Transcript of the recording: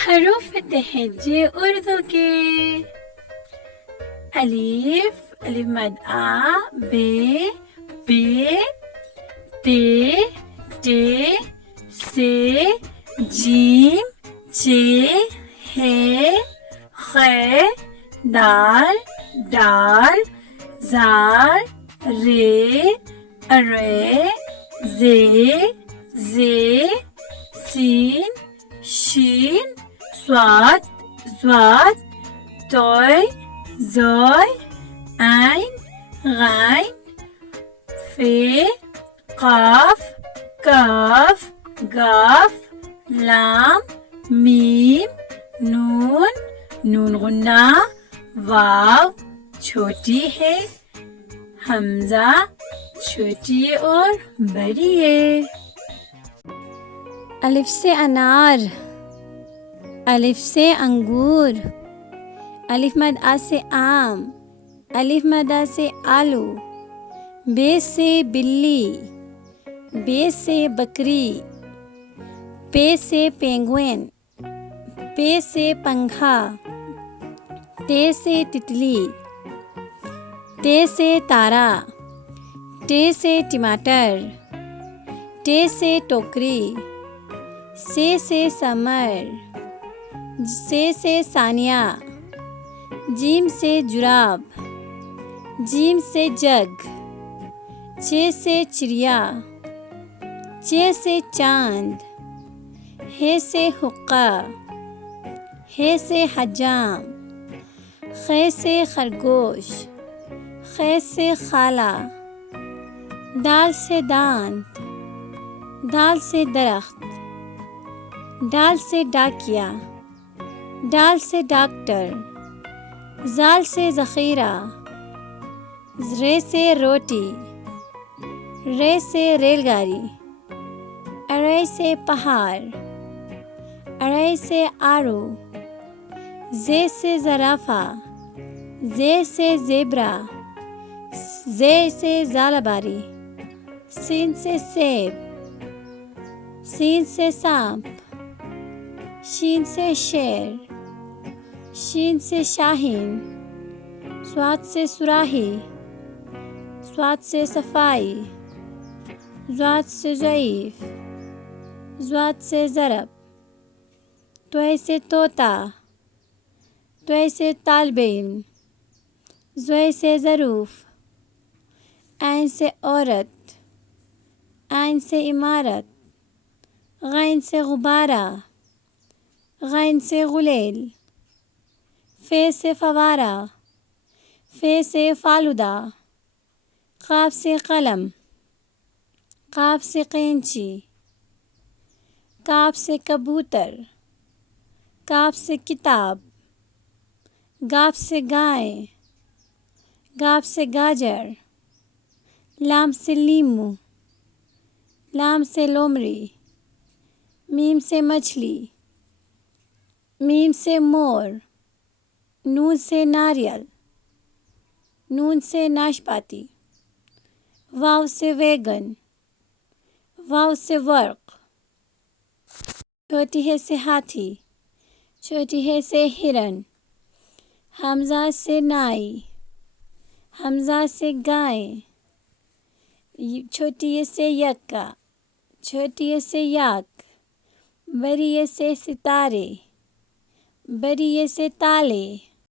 حروف تہجے اردو کے الف الف مد آ بے تے ٹے سے جیم چے ہے خے دال ڈال زال رے ارے زے سین شین صاد زواد طوی زوی عین غین فے قاف کاف گاف لام میم نون غنہ واو چھوٹی ہے حمزہ چھوٹی اور بڑی ہے. الف سے انار، الف سے انگور، الف مد آ سے آم، الف مد آ سے آلو، بے سے بلی، بے سے بکری، پے سے پینگوئن، پے سے پنکھا، تے سے تتلی، تے سے تارا، ٹے سے ٹماٹر، ٹے سے ٹوکری، سے سمر، سے ثانیہ، جیم سے جراب، جیم سے جگ، چے سے چڑیا، چے سے چاند، ہے سے حقہ، ہے سے حجام، خے سے خرگوش، خے سے خالہ، دال سے دانت، دال سے درخت، ڈال سے ڈاکیا، ڈال سے ڈاکٹر، زال سے ذخیرہ، رے سے روٹی، رے سے ریل گاڑی، ارے سے پہاڑ، ارے سے آڑو، زے سے زرافہ، زے سے زیبرا، زے سے زالباری، سین سے سیب، سین سے سانپ، شین سے شیر، شین سے شاہین، صاد سے صراحی، صاد سے صفائی، ضاد سے ضعیف، ضاد سے ضرب، طے سے طوطا، طے سے طالب علم، زوے سے ظروف، عین سے عورت، عین سے عمارت، غین سے غبارہ، غین سے غلیل، فے سے فوارہ، فے سے فالودہ، قاف سے قلم، قاف سے قینچی، کاف سے کبوتر، کاف سے کتاب، گاف سے گائے، گاف سے گاجر، لام سے لیمو، لام سے لومڑی، میم سے مچھلی، میم سے مور، نون سے ناریل، نون سے ناشپاتی، واو سے ویگن، واو سے ورق، چھوٹی ہے سے ہاتھی، چھوٹی ہے سے ہرن، حمزہ سے نائی، حمزہ سے گائے، چھوٹی ہے سے یکا، چھوٹی ہے سے یاک، بڑی ہے سے ستارے، بڑی ہے سے تالے.